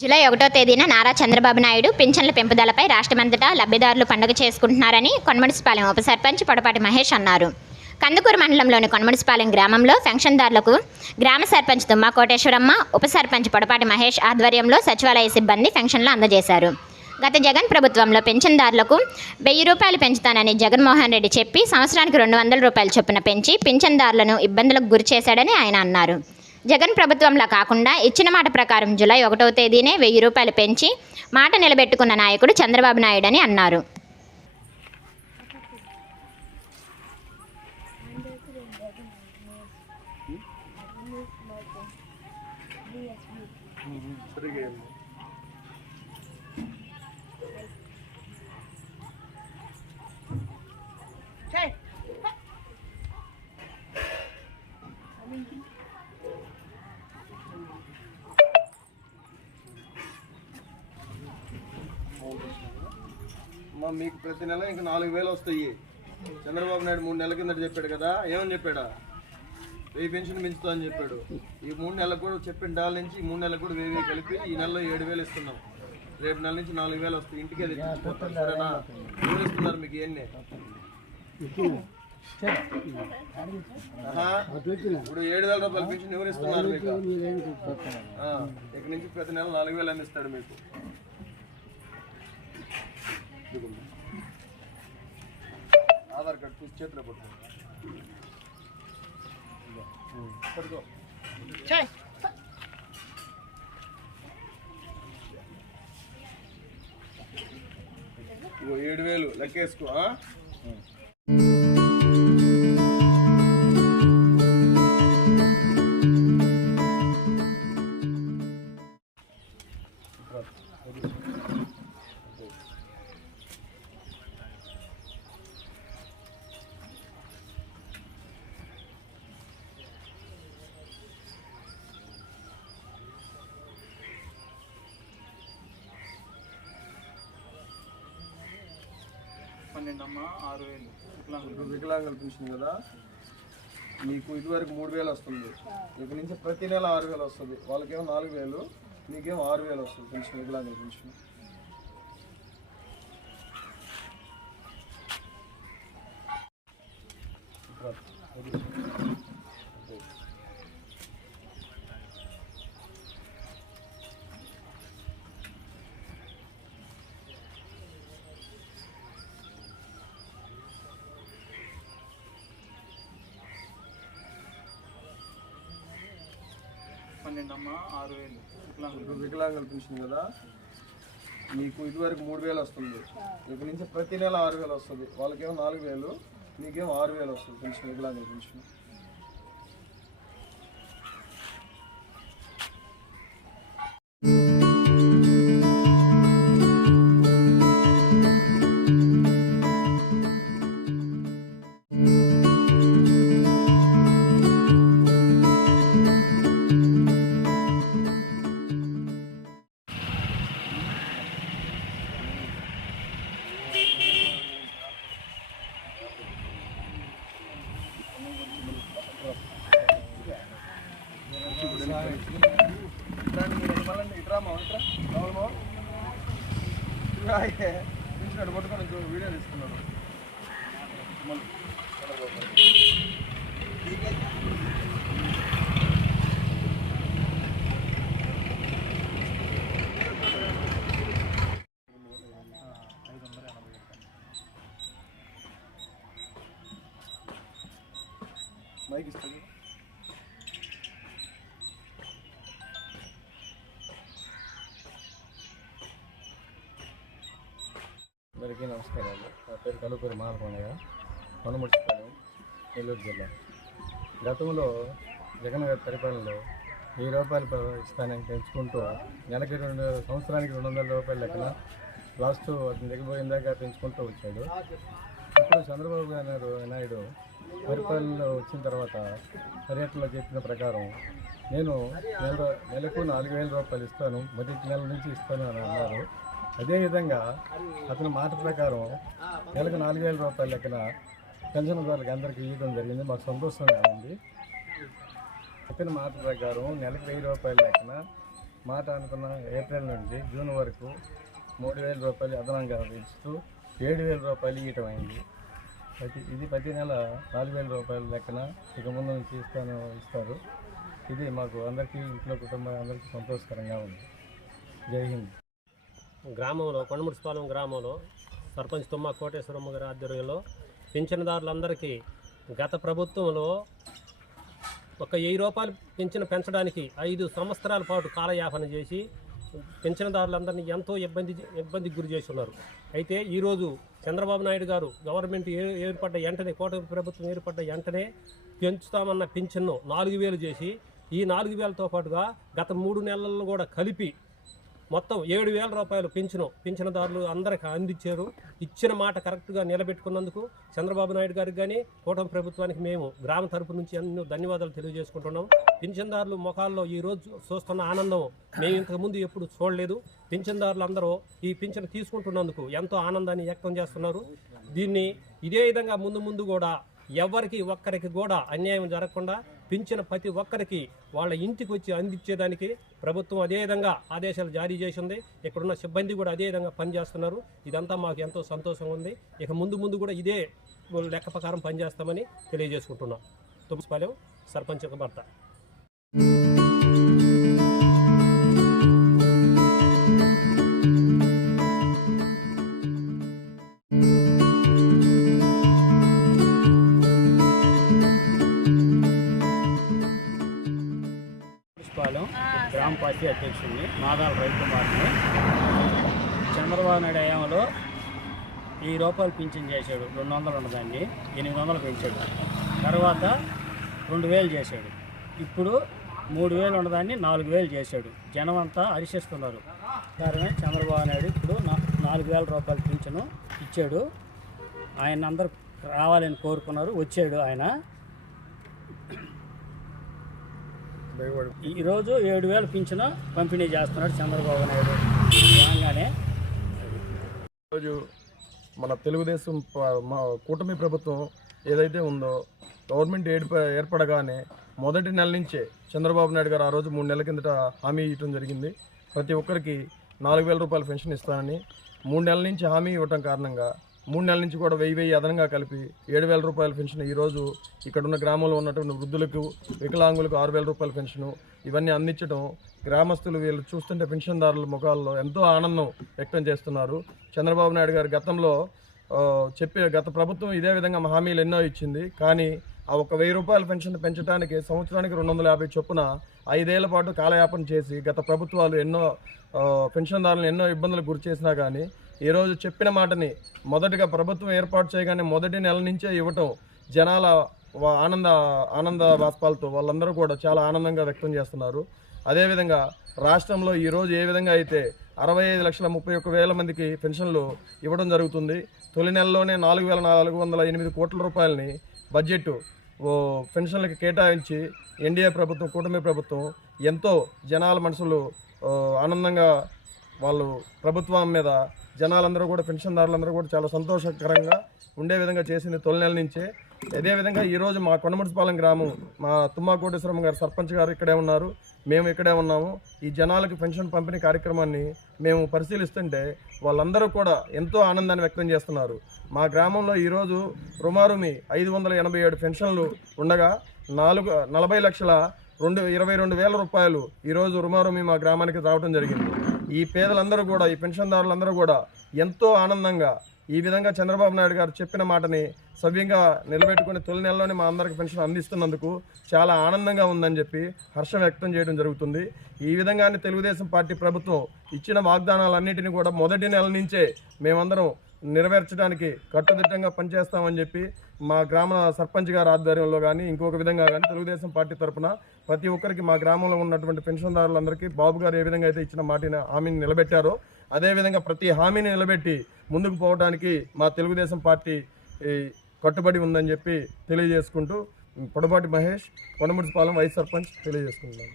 July ఒకటో తేదీన నారా చంద్రబాబు నాయుడు పింఛన్ల పెంపుదలపై రాష్ట్రమంతటా లబ్ధిదారులు పండుగ చేసుకుంటున్నారని కొన్ముడిసిపాలెం ఉప సర్పంచ్ పొడపాటి మహేష్ అన్నారు. కందుకూరు మండలంలోని కొన్ముడిసిపాలెం గ్రామంలో పెన్షన్దారులకు గ్రామ సర్పంచ్ తుమ్మా కోటేశ్వరమ్మ ఉప సర్పంచ్ పొడపాటి మహేష్ ఆధ్వర్యంలో సచివాలయ సిబ్బంది పెన్షన్లు అందజేశారు. గత జగన్ ప్రభుత్వంలో పెన్షన్దారులకు వెయ్యి రూపాయలు పెంచుతానని జగన్మోహన్ రెడ్డి చెప్పి సంవత్సరానికి రెండు వందల రూపాయలు చొప్పున పెంచి పింఛన్దారులను ఇబ్బందులకు గురి చేశాడని ఆయన అన్నారు. జగన్ ప్రభుత్వంలా కాకుండా ఇచ్చిన మాట ప్రకారం జూలై ఒకటవ తేదీనే వెయ్యి రూపాయలు పెంచి మాట నిలబెట్టుకున్న నాయకుడు చంద్రబాబు నాయుడు అని అన్నారు. మీకు ప్రతి నెల ఇంక నాలుగు వేలు వస్తాయి. చంద్రబాబు నాయుడు మూడు నెలల కిందట చెప్పాడు కదా ఏమని చెప్పాడా? వెయ్యి పెన్షన్ పెంచుతా అని చెప్పాడు. ఈ మూడు నెలలకు కూడా చెప్పిన డాల నుంచి ఈ మూడు నెలలకు కూడా వెయ్యి కలిపి ఈ నెలలో ఏడు వేలు ఇస్తున్నాం. రేపు నెల నుంచి నాలుగు వేలు వస్తాయి. ఇంటికి అది ఇస్తున్నారు మీకు ఆహా. ఇప్పుడు ఏడు వేల రూపాయల పెన్షన్ ఎవరు ఇస్తున్నారు మీకు? ఆ, ఇక నుంచి ప్రతి నెల నాలుగు వేలు అందిస్తాడు మీకు. ఆధార్ కార్డు చూసి చేతిలో పట్టుకో ఇదిగో. ఏడు వేలు లెక్కేసుకో ఆ? అమ్మ ఆరు వేలు. వికలాంగులు వికలాంగుల పెన్షన్ కదా? మీకు ఇదివరకు మూడు వేలు వస్తుంది. ఇక నుంచి ప్రతి నెల ఆరు వేలు వస్తుంది. వాళ్ళకేమో నాలుగు వేలు మీకేమో ఆరు వేలు వస్తుంది పెన్షన్ వికలాంగుల పెన్షన్ పన్నెండమ్మ ఆరు వేలు. వికలాంగులు వికలాంగుల పెన్షన్ కదా? మీకు ఇదివరకు మూడు వేలు వస్తుంది. ఇక్కడి నుంచి ప్రతి నెల ఆరు వేలు వస్తుంది. వాళ్ళకేమో నాలుగు వేలు మీకేమో ఆరు వేలు వస్తుంది పెన్షన్ వికలాంగుల పెన్షన్ పిలిచినాడు పట్టుకొని వీడియో తీసుకున్నాడు మైక్ ఇస్తుంది అందరికీ నమస్కారాలు. నా పేరు కలుపూరి మాలకొండయ్య కొనముడిపాలెం నెల్లూరు జిల్లా. గతంలో జగన్ గారి పరిపాలనలో వెయ్యి రూపాయలు ఇస్తానని పెంచుకుంటూ నెలకి రెండు సంవత్సరానికి రెండు వందల రూపాయల లెక్కన లాస్ట్ అతను దిగిపోయిన దాకా పెంచుకుంటూ వచ్చాడు. ఇప్పుడు చంద్రబాబు గారు నాయుడు పరిపాలనలో వచ్చిన తర్వాత పర్యటనలో చెప్పిన ప్రకారం నేను నెల నెలకు నాలుగు వేల రూపాయలు ఇస్తాను. మొదటి నెల నుంచి ఇస్తాను అని అన్నారు. అదేవిధంగా అతని మాట ప్రకారం నెలకు నాలుగు వేల రూపాయల లెక్కన పెన్షన్దారులకు అందరికీ ఇవ్వడం జరిగింది. మాకు సంతోషంగా ఉంది. చెప్పిన మాట ప్రకారం నెలకు వెయ్యి రూపాయల లెక్కన మాట అనుకున్న ఏప్రిల్ నుండి జూన్ వరకు మూడు వేల రూపాయలు అదనంగా పెంచుతూ ఏడు వేల రూపాయలు ఇవ్వటం అయింది. ప్రతి ఇది ప్రతి నెల నాలుగు వేల రూపాయల లెక్కన ఇక ముందు నుంచి ఇస్తాను ఇస్తారు. ఇది మాకు అందరికీ ఇంట్లో కుటుంబం అందరికీ సంతోషకరంగా ఉంది. జై హింద్. గ్రామంలో కొండముడిపాలెం గ్రామంలో సర్పంచ్ తుమ్మ కోటేశ్వరమ్మ గారి ఆధ్వర్యంలో పింఛనదారులందరికీ గత ప్రభుత్వంలో ఒక వెయ్యి రూపాయలు పింఛను పెంచడానికి ఐదు సంవత్సరాల పాటు కాలయాపన చేసి పింఛనదారులందరినీ ఎంతో ఇబ్బంది ఇబ్బందికి గురి చేసి ఉన్నారు అయితే ఈరోజు చంద్రబాబు నాయుడు గారు గవర్నమెంట్ ఏ ఏర్పడ్డ వెంటనే కూటమి ప్రభుత్వం ఏర్పడ్డ వెంటనే పెంచుతామన్న పింఛన్ను నాలుగు వేలు చేసి ఈ నాలుగు వేలతో పాటుగా గత మూడు నెలల్లో కూడా కలిపి మొత్తం ఏడు వేల రూపాయలు పింఛను పింఛనదారులు అందరికి అందించారు. ఇచ్చిన మాట కరెక్ట్గా నిలబెట్టుకున్నందుకు చంద్రబాబు నాయుడు గారికి కానీ కూటమి ప్రభుత్వానికి మేము గ్రామ తరపు నుంచి ఎన్నో ధన్యవాదాలు తెలియజేసుకుంటున్నాం. పింఛన్దారులు ముఖాల్లో ఈ రోజు చూస్తున్న ఆనందం మేము ఇంతకుముందు ఎప్పుడు చూడలేదు. పింఛన్దారులు అందరూ ఈ పింఛను తీసుకుంటున్నందుకు ఎంతో ఆనందాన్ని వ్యక్తం చేస్తున్నారు. దీన్ని ఇదే విధంగా ముందు ముందు కూడా ఎవరికి ఒక్కరికి కూడా అన్యాయం జరగకుండా పింఛన ప్రతి ఒక్కరికి వాళ్ళ ఇంటికి వచ్చి అందించేదానికి ప్రభుత్వం అదే విధంగా ఆదేశాలు జారీ చేసింది. ఇక్కడున్న సిబ్బంది కూడా అదే విధంగా పనిచేస్తున్నారు. ఇదంతా మాకు ఎంతో సంతోషంగా ఉంది. ఇక ముందు ముందు కూడా ఇదే లెక్క ప్రకారం పనిచేస్తామని తెలియజేసుకుంటున్నాం. తుమ్మపాలెం సర్పంచ్ యొక్క భర్త. పార్టీ అధ్యక్షుడిని మాదాల రవికుమార్ని చంద్రబాబు నాయుడు హయాంలో ఈ రూపాయలు పింఛన్ చేశాడు. రెండు వందలు ఉన్నదాన్ని ఎనిమిది వందలు పెంచాడు. తర్వాత రెండు వేలు చేశాడు. ఇప్పుడు మూడు వేలు ఉన్నదాన్ని నాలుగు వేలు చేశాడు. జనం అంతా హర్షిస్తున్నారు కారణమే చంద్రబాబు నాయుడు ఇప్పుడు నాలుగు వేల రూపాయలు పింఛను ఇచ్చాడు. ఆయన అందరూ రావాలని కోరుకున్నారు. వచ్చాడు ఆయన. ఈరోజు ఏడు వేల పింఛను పంపిణీ చేస్తున్నాడు చంద్రబాబు నాయుడు. రాగానే ఈరోజు మన తెలుగుదేశం ప- మా కూటమి ప్రభుత్వం ఏదైతే ఉందో గవర్నమెంట్ ఏర్ప ఏర్పడగానే మొదటి నెల నుంచే చంద్రబాబు నాయుడు గారు ఆ రోజు మూడు నెలల కిందట హామీ ఇవ్వడం జరిగింది. ప్రతి ఒక్కరికి నాలుగు వేల రూపాయల పెన్షన్ ఇస్తానని మూడు నెలల నుంచి హామీ ఇవ్వటం కారణంగా మూడు నెలల నుంచి కూడా వెయ్యి వెయ్యి అదనంగా కలిపి ఏడు వేల రూపాయల పెన్షన్ ఈరోజు ఇక్కడ ఉన్న గ్రామంలో ఉన్నటువంటి వృద్ధులకు వికలాంగులకు ఆరు వేల రూపాయల పెన్షను ఇవన్నీ అందించడం గ్రామస్తులు వీళ్ళు చూస్తుంటే పెన్షన్దారుల ముఖాల్లో ఎంతో ఆనందం వ్యక్తం చేస్తున్నారు. చంద్రబాబు నాయుడు గారు గతంలో చెప్పే గత ప్రభుత్వం ఇదే విధంగా హామీలు ఎన్నో ఇచ్చింది. కానీ ఆ ఒక వెయ్యి రూపాయల పెన్షన్ పెంచడానికి సంవత్సరానికి రెండు వందల యాభై చొప్పున ఐదేళ్ళ పాటు కాలయాపన చేసి గత ప్రభుత్వాలు ఎన్నో పెన్షన్దారులను ఎన్నో ఇబ్బందులకు గురి చేసినా కానీ ఈరోజు చెప్పిన మాటని మొదటిగా ప్రభుత్వం ఏర్పాటు చేయగానే మొదటి నెల నుంచే ఇవ్వటం జనాల ఆనంద ఆనంద బాష్పాలతో వాళ్ళందరూ కూడా చాలా ఆనందంగా వ్యక్తం చేస్తున్నారు. అదేవిధంగా రాష్ట్రంలో ఈరోజు ఏ విధంగా అయితే అరవై ఐదు లక్షల ముప్పై ఒక్క వేల మందికి పెన్షన్లు ఇవ్వడం జరుగుతుంది తొలి నెలలోనే నాలుగు వేల నాలుగు వందల ఎనిమిది కోట్ల రూపాయలని బడ్జెట్ ఓ పెన్షన్లకు కేటాయించి ఎన్డీఏ ప్రభుత్వం కూటమి ప్రభుత్వం ఎంతో జనాల మనసులు ఆనందంగా వాళ్ళు ప్రభుత్వం మీద జనాలందరూ కూడా పెన్షన్దారులందరూ కూడా చాలా సంతోషకరంగా ఉండే విధంగా చేసింది తొలి నెల నుంచే అదేవిధంగా ఈరోజు మా కొండమర్చిపాలెం గ్రామం మా తుమ్మాకోటేశ్వరం గారు సర్పంచ్ గారు ఇక్కడే ఉన్నారు. మేము ఇక్కడే ఉన్నాము. ఈ జనాలకు పెన్షన్ పంపిణీ కార్యక్రమాన్ని మేము పరిశీలిస్తుంటే వాళ్ళందరూ కూడా ఎంతో ఆనందాన్ని వ్యక్తం చేస్తున్నారు. మా గ్రామంలో ఈరోజు రుమారుమి ఐదు వందల ఎనభై ఏడు పెన్షన్లు ఉండగా నాలుగు నలభై లక్షల రెండు ఇరవై రెండు వేల రూపాయలు ఈరోజు రుమారుమి మా గ్రామానికి రావడం జరిగింది. ఈ పేదలందరూ కూడా ఈ పెన్షన్దారులందరూ కూడా ఎంతో ఆనందంగా ఈ విధంగా చంద్రబాబు నాయుడు గారు చెప్పిన మాటని సవ్యంగా నిలబెట్టుకుని తొలి నెలలోనే మా అందరికి పెన్షన్ అందిస్తున్నందుకు చాలా ఆనందంగా ఉందని చెప్పి హర్షం వ్యక్తం చేయడం జరుగుతుంది. ఈ విధంగానే తెలుగుదేశం పార్టీ ప్రభుత్వం ఇచ్చిన వాగ్దానాలన్నింటినీ కూడా మొదటి నెల నుంచే మేమందరం నెరవేర్చడానికి కట్టుదిట్టంగా పనిచేస్తామని చెప్పి మా గ్రామ సర్పంచ్ గారి ఆధ్వర్యంలో కానీ ఇంకొక విధంగా కానీ తెలుగుదేశం పార్టీ తరపున ప్రతి ఒక్కరికి మా గ్రామంలో ఉన్నటువంటి పెన్షన్దారులందరికీ బాబు గారు ఏ విధంగా అయితే ఇచ్చిన మాటిని హామీని నిలబెట్టారో అదేవిధంగా ప్రతి హామీని నిలబెట్టి ముందుకు పోవడానికి మా తెలుగుదేశం పార్టీ ఈ, కట్టుబడి ఉందని చెప్పి తెలియజేసుకుంటూ పొడపాటి మహేష్ కొనముడిపాలెం వైస్ సర్పంచ్ తెలియజేసుకుంటున్నాను.